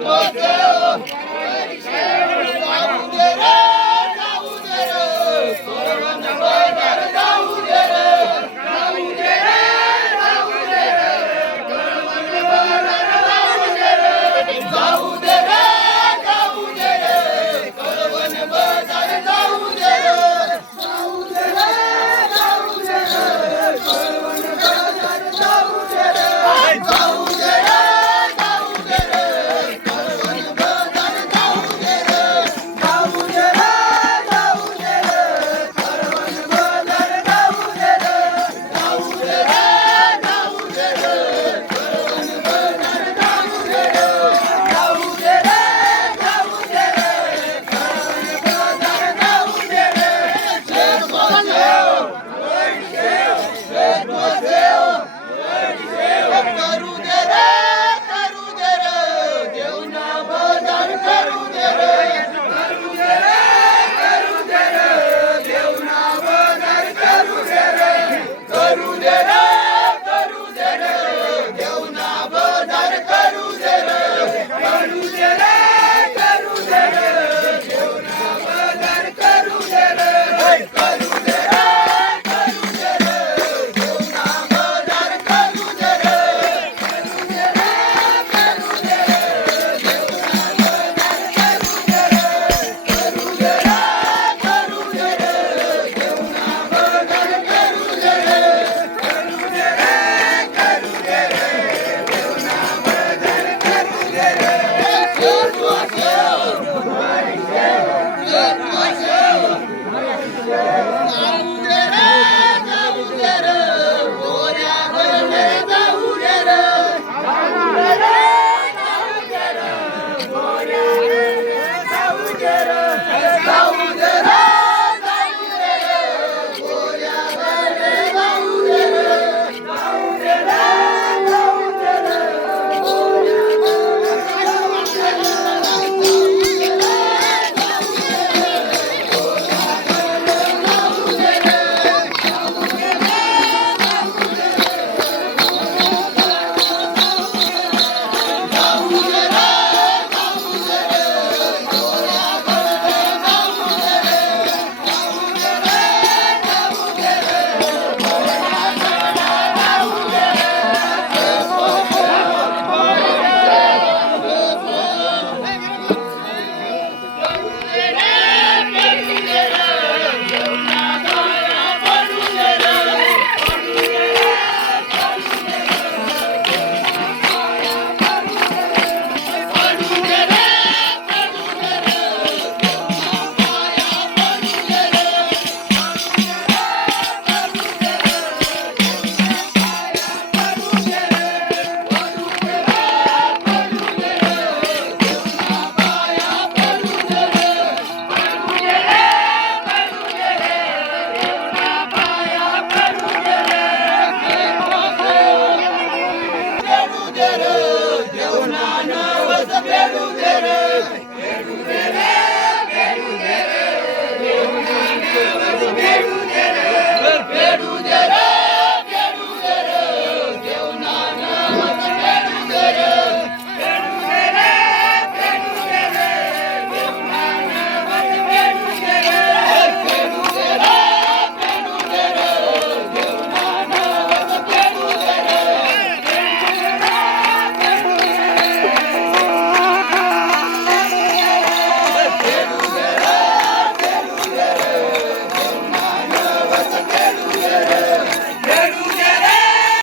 বলছে Yeah. যায়